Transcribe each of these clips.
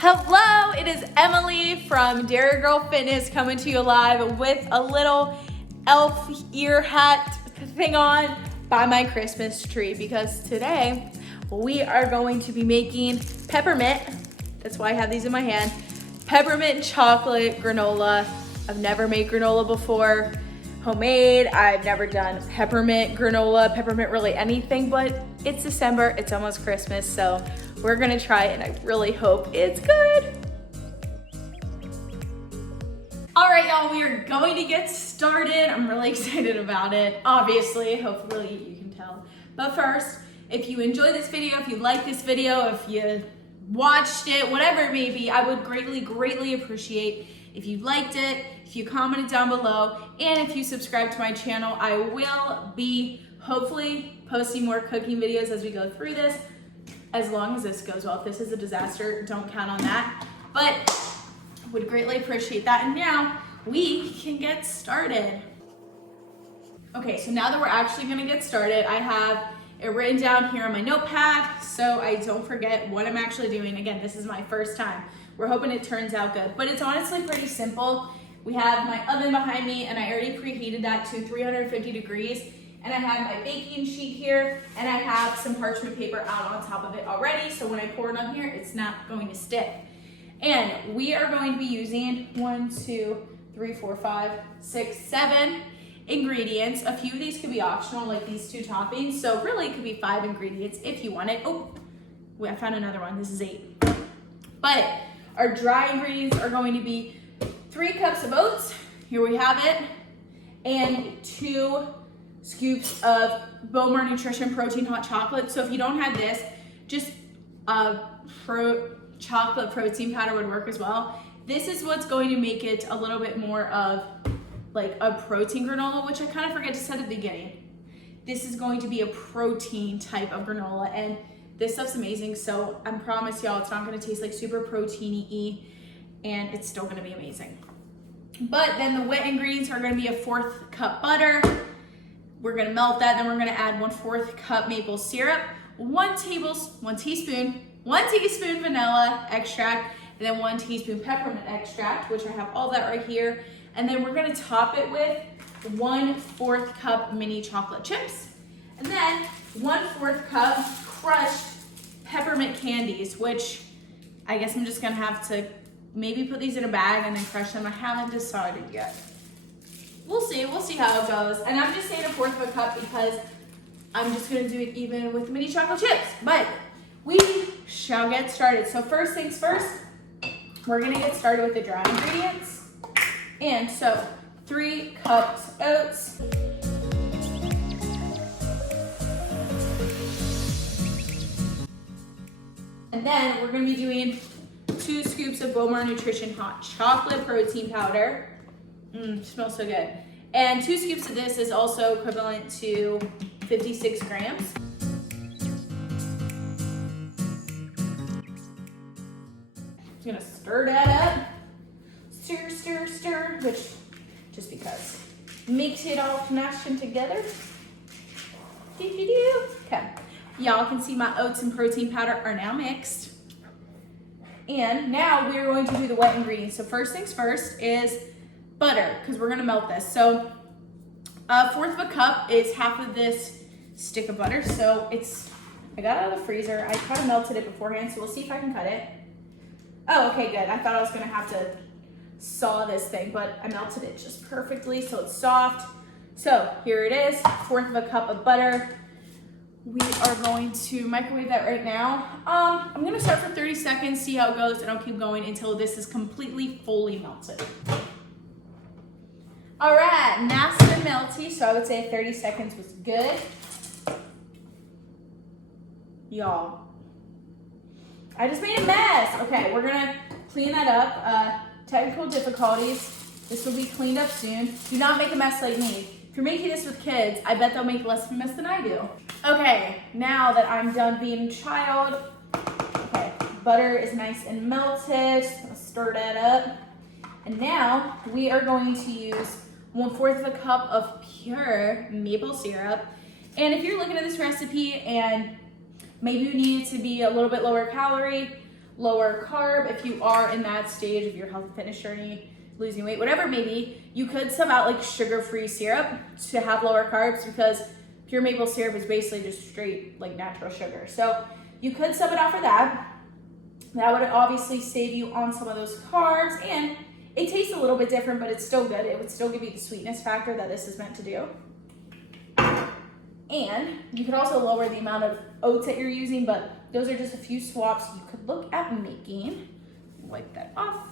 Hello, it is Emily from Dairy Girl Fitness coming to you live with a little elf ear hat thing on by my Christmas tree because today we are going to be making peppermint, that's why I have these in my hand, peppermint chocolate granola. I've never made granola before, homemade. I've never done peppermint granola, peppermint really anything, but it's December, it's almost Christmas, so we're gonna try it and I really hope it's good. All right, y'all, we are going to get started. I'm really excited about it, obviously, hopefully you can tell. But first, if you enjoy this video, if you like this video, if you watched it, whatever it may be, I would greatly appreciate if you liked it, if you commented down below, and if you subscribe to my channel. I will be hopefully posting more cooking videos as we go through this, as long as this goes well. If this is a disaster, don't count on that. But would greatly appreciate that. And now we can get started. Okay, so now that we're actually gonna get started, I have it written down here on my notepad so I don't forget what I'm actually doing. Again, this is my first time. We're hoping it turns out good, but it's honestly pretty simple. We have my oven behind me and I already preheated that to 350 degrees. And I have my baking sheet here and I have some parchment paper out on top of it already. So when I pour it on here, it's not going to stick. And we are going to be using 1, 2, 3, 4, 5, 6, 7 ingredients. A few of these could be optional, like these 2 toppings. So really it could be 5 ingredients if you want it. Oh, wait, I found another one. This is 8. But our dry ingredients are going to be 3 cups of oats. Here we have it. And 2 scoops of Bowmar Nutrition Protein Hot Chocolate. So if you don't have this, just chocolate protein powder would work as well. This is what's going to make it a little bit more of like a protein granola, which I kind of forget to say at the beginning. This is going to be a protein type of granola, and this stuff's amazing. So I promise y'all, it's not going to taste like super proteiny-y, and it's still going to be amazing. But then the wet ingredients are going to be a 1/4 cup butter. We're gonna melt that, then we're gonna add 1/4 cup maple syrup, 1 teaspoon vanilla extract, and then 1 teaspoon peppermint extract, which I have all that right here. And then we're gonna top it with 1/4 cup mini chocolate chips. And then 1/4 cup crushed peppermint candies, which I guess I'm just gonna have to maybe put these in a bag and then crush them. I haven't decided yet. We'll see how it goes. And I'm just saying 1/4 cup because I'm just gonna do it even with mini chocolate chips. But we shall get started. So first things first, we're gonna get started with the dry ingredients. And so 3 cups oats. And then we're gonna be doing 2 scoops of Bowmar Nutrition Hot Chocolate Protein Powder. Smells so good. And 2 scoops of this is also equivalent to 56 grams. Just gonna stir that up. Stir, which, just because, makes it all smashing together. Okay, y'all can see my oats and protein powder are now mixed. And now we're going to do the wet ingredients. So first things first is butter, because we're gonna melt this. So 1/4 cup is half of this stick of butter. So I got it out of the freezer. I kind of melted it beforehand, so we'll see if I can cut it. Oh, okay, good. I thought I was gonna have to saw this thing, but I melted it just perfectly, so it's soft. So here it is, 1/4 cup of butter. We are going to microwave that right now. I'm gonna start for 30 seconds, see how it goes, and I'll keep going until this is completely fully melted. All right, nice and melty, so I would say 30 seconds was good. Y'all, I just made a mess. Okay, we're gonna clean that up. Technical difficulties. This will be cleaned up soon. Do not make a mess like me. If you're making this with kids, I bet they'll make less of a mess than I do. Okay, now that I'm done being a child, okay, butter is nice and melted. I'll stir that up. And now we are going to use 1/4 cup of pure maple syrup. And if you're looking at this recipe and maybe you need it to be a little bit lower calorie, lower carb, if you are in that stage of your health and fitness journey, losing weight, whatever it may be, you could sub out like sugar-free syrup to have lower carbs, because pure maple syrup is basically just straight like natural sugar. So you could sub it out for that. That would obviously save you on some of those carbs, and it tastes a little bit different, but it's still good. It would still give you the sweetness factor that this is meant to do. And you could also lower the amount of oats that you're using, but those are just a few swaps you could look at making. Wipe that off.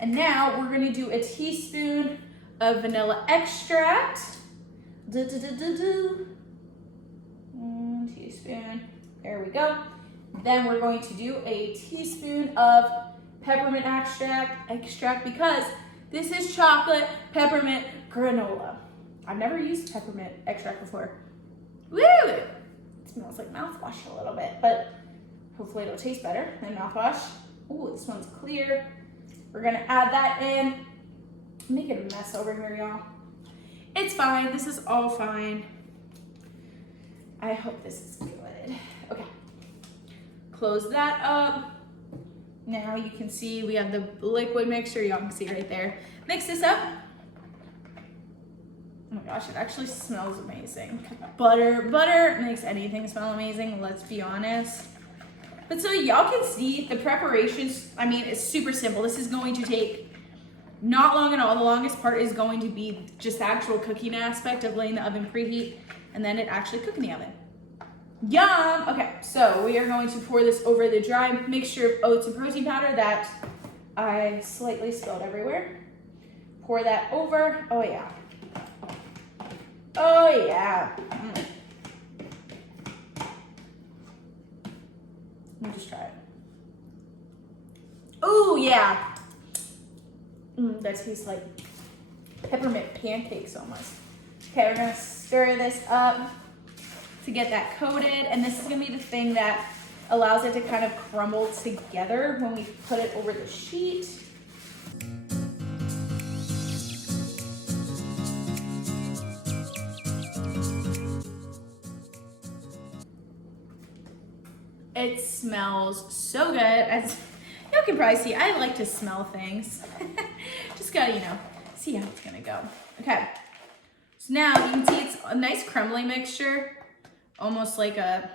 And now we're gonna do a teaspoon of vanilla extract. Teaspoon, there we go. Then we're going to do a teaspoon of peppermint extract because this is chocolate peppermint granola. I've never used peppermint extract before. Woo! It smells like mouthwash a little bit, but hopefully it'll taste better than mouthwash. Ooh, this one's clear. We're gonna add that in. Make it a mess over here, y'all. It's fine, this is all fine. I hope this is good. Okay, close that up. Now you can see we have the liquid mixture, y'all can see right there. Mix this up. Oh my gosh, it actually smells amazing. Butter makes anything smell amazing, let's be honest. But so y'all can see the preparations, I mean, it's super simple. This is going to take not long at all. The longest part is going to be just the actual cooking aspect of letting the oven preheat and then it actually cook in the oven. Yum! Okay, so we are going to pour this over the dry mixture of oats and protein powder that I slightly spilled everywhere. Pour that over. Oh yeah. Oh yeah. Let me just try it. Oh yeah. That tastes like peppermint pancakes almost. Okay, we're gonna stir this up to get that coated, and this is gonna be the thing that allows it to kind of crumble together when we put it over the sheet. It smells so good. As y'all can probably see, I like to smell things. Just gotta, see how it's gonna go. Okay, so now you can see it's a nice crumbly mixture, almost like a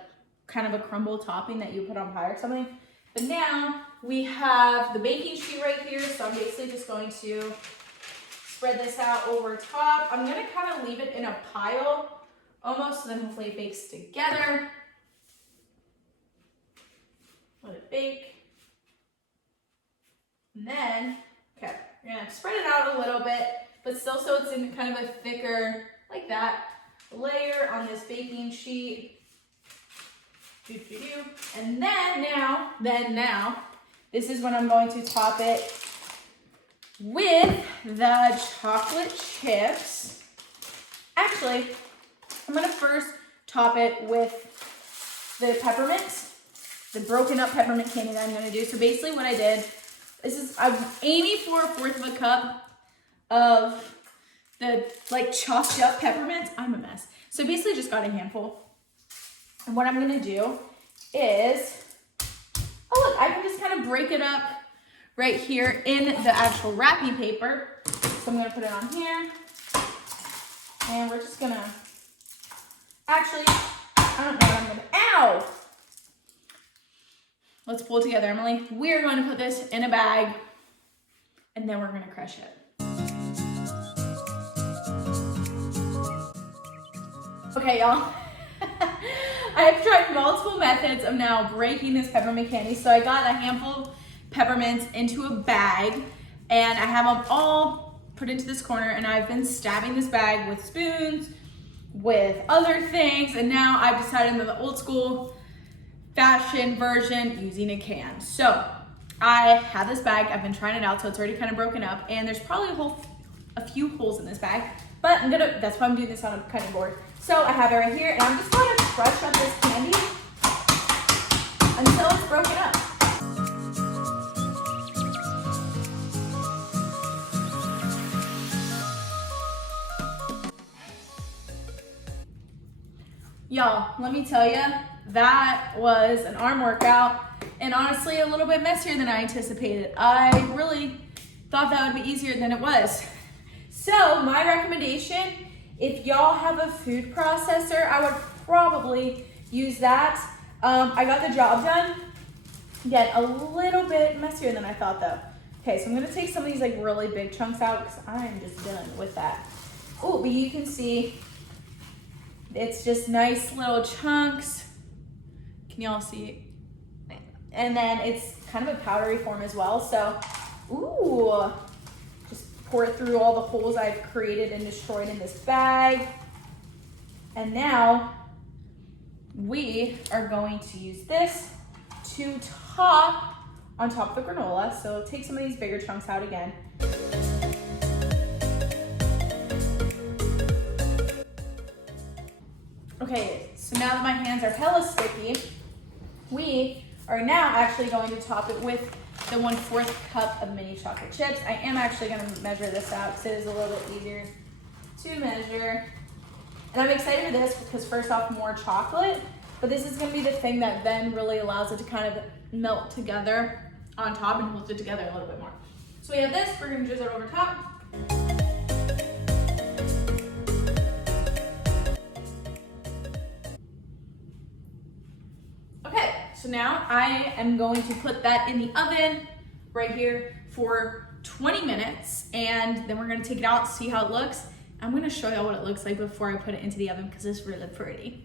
kind of a crumble topping that you put on pie or something. But now we have the baking sheet right here, so I'm basically just going to spread this out over top. I'm gonna kind of leave it in a pile almost, so then hopefully it bakes together. Let it bake. And then, okay, we're gonna spread it out a little bit, but still so it's in kind of a thicker, like that, layer on this baking sheet. And then now, this is when I'm going to top it with the chocolate chips. Actually, I'm gonna first top it with the peppermint, the broken up peppermint candy that I'm gonna do. So basically what I did, I'm aiming for 1/4 of a cup of the like chopped up peppermints. I'm a mess. So basically just got a handful. And what I'm gonna do is, oh look, I can just kind of break it up right here in the actual wrapping paper. So I'm gonna put it on here. And we're just gonna, actually, I don't know what I'm gonna, ow! Let's pull it together, Emily. We're going to put this in a bag and then we're gonna crush it. Okay, y'all. I've tried multiple methods of now breaking this peppermint candy. So I got a handful of peppermints into a bag and I have them all put into this corner, and I've been stabbing this bag with spoons, with other things, and now I've decided on the old school fashion version using a can. So I have this bag, I've been trying it out, so it's already kind of broken up, and there's probably a few holes in this bag, but that's why I'm doing this on a cutting board. So I have it right here, and I'm just going to crush up this candy until it's broken up. Y'all, let me tell you, that was an arm workout. and honestly a little bit messier than I anticipated. I really thought that would be easier than it was. So my recommendation, if y'all have a food processor, I would probably use that. I got the job done. Again, a little bit messier than I thought though. Okay, so I'm gonna take some of these like really big chunks out because I am just done with that. Oh, but you can see it's just nice little chunks. Can y'all see? And then it's kind of a powdery form as well. So, ooh, just pour it through all the holes I've created and destroyed in this bag. And now we are going to use this to top on top of the granola. So take some of these bigger chunks out again. Okay, so now that my hands are hella sticky, we are now actually going to top it with the 1/4 cup of mini chocolate chips. I am actually gonna measure this out because it is a little bit easier to measure. And I'm excited for this because first off, more chocolate, but this is gonna be the thing that then really allows it to kind of melt together on top and holds it together a little bit more. So we have this, we're gonna drizzle it over top. Okay, so now I am going to put that in the oven right here for 20 minutes, and then we're gonna take it out, see how it looks. I'm gonna show y'all what it looks like before I put it into the oven because it's really pretty.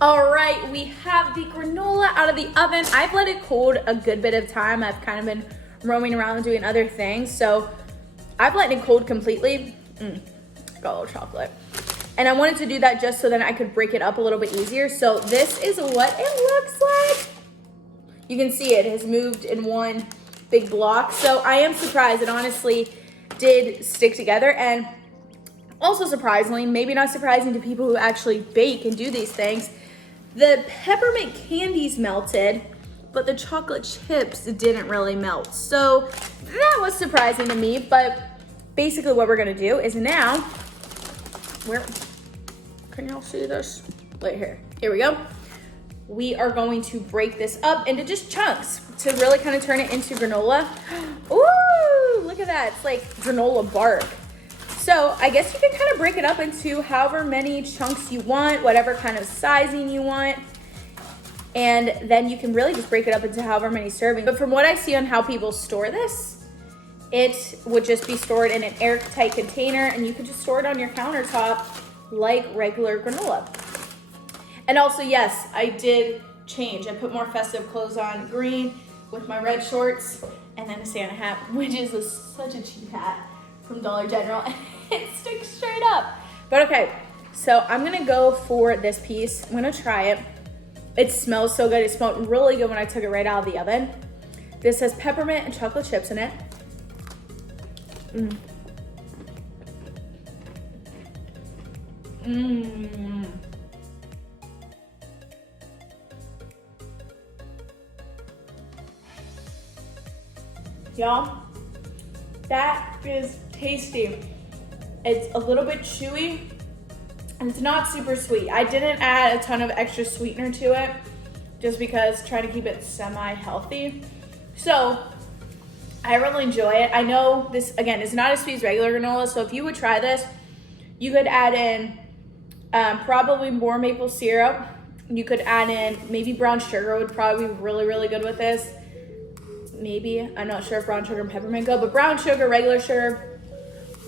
All right, we have the granola out of the oven. I've let it cool a good bit of time. I've kind of been roaming around and doing other things. So I've let it cool completely. Got a little chocolate. And I wanted to do that just so that I could break it up a little bit easier. So this is what it looks like. You can see it has moved in one big block. So I am surprised. It honestly did stick together. And also surprisingly, maybe not surprising to people who actually bake and do these things, the peppermint candies melted, but the chocolate chips didn't really melt. So that was surprising to me, but basically what we're gonna do is now, where, can y'all see this? Right here, here we go. We are going to break this up into just chunks to really kind of turn it into granola. Ooh, look at that, it's like granola bark. So I guess you can kind of break it up into however many chunks you want, whatever kind of sizing you want. And then you can really just break it up into however many servings. But from what I see on how people store this, it would just be stored in an airtight container and you could just store it on your countertop like regular granola. And also, yes, I did change. I put more festive clothes on, green with my red shorts and then a Santa hat, which is such a cheap hat from Dollar General. It sticks straight up. But okay, so I'm gonna go for this piece. I'm gonna try it. It smells so good. It smelled really good when I took it right out of the oven. This has peppermint and chocolate chips in it. Y'all, that is tasty. It's a little bit chewy and it's not super sweet. I didn't add a ton of extra sweetener to it just because trying to keep it semi-healthy. So I really enjoy it. I know this, again, is not as sweet as regular granola. So if you would try this, you could add in probably more maple syrup. You could add in maybe brown sugar would probably be really, really good with this. Maybe, I'm not sure if brown sugar and peppermint go, but brown sugar, regular sugar,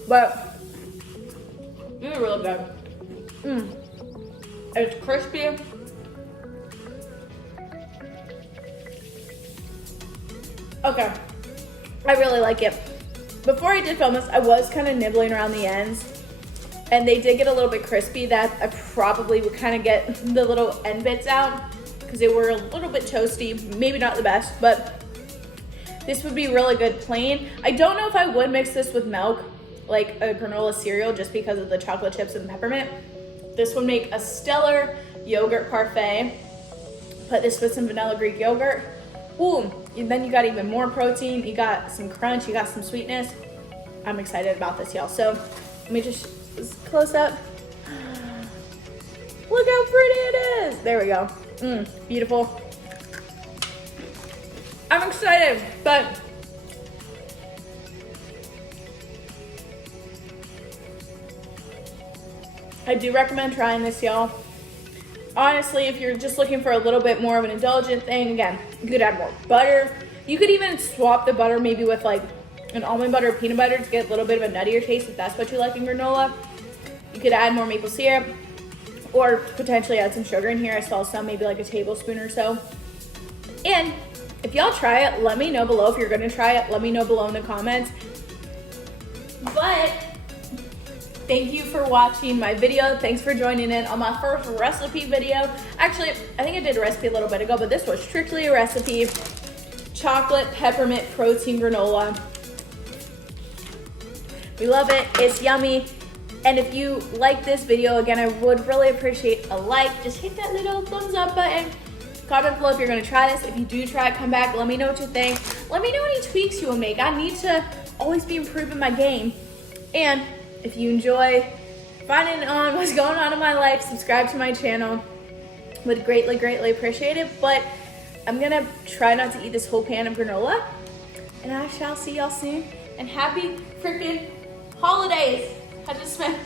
but it's really good. It's crispy. Okay, I really like it. Before I did film this, I was kind of nibbling around the ends and they did get a little bit crispy that I probably would kind of get the little end bits out because they were a little bit toasty, maybe not the best, but this would be really good plain. I don't know if I would mix this with milk, like a granola cereal, just because of the chocolate chips and peppermint. This would make a stellar yogurt parfait. Put this with some vanilla Greek yogurt. Ooh, And then you got even more protein, you got some crunch, you got some sweetness. I'm excited about this, y'all. So let me just close up. Look how pretty it is. There we go. Beautiful. I'm excited, but I do recommend trying this, y'all. Honestly, if you're just looking for a little bit more of an indulgent thing, again, you could add more butter. You could even swap the butter maybe with like an almond butter or peanut butter to get a little bit of a nuttier taste if that's what you like in granola. You could add more maple syrup or potentially add some sugar in here. I saw some, maybe like a tablespoon or so. And if y'all try it, let me know below. If you're gonna try it, let me know below in the comments. But thank you for watching my video. Thanks for joining in on my first recipe video. Actually, I think I did a recipe a little bit ago, but this was strictly a recipe. Chocolate peppermint protein granola. We love it, it's yummy. And if you like this video, again, I would really appreciate a like. Just hit that little thumbs up button. Comment below if you're gonna try this. If you do try it, come back, let me know what you think. Let me know any tweaks you will make. I need to always be improving my game. And if you enjoy finding on what's going on in my life, subscribe to my channel. Would greatly, greatly appreciate it. But I'm gonna try not to eat this whole pan of granola. And I shall see y'all soon. And happy freaking holidays. I just spent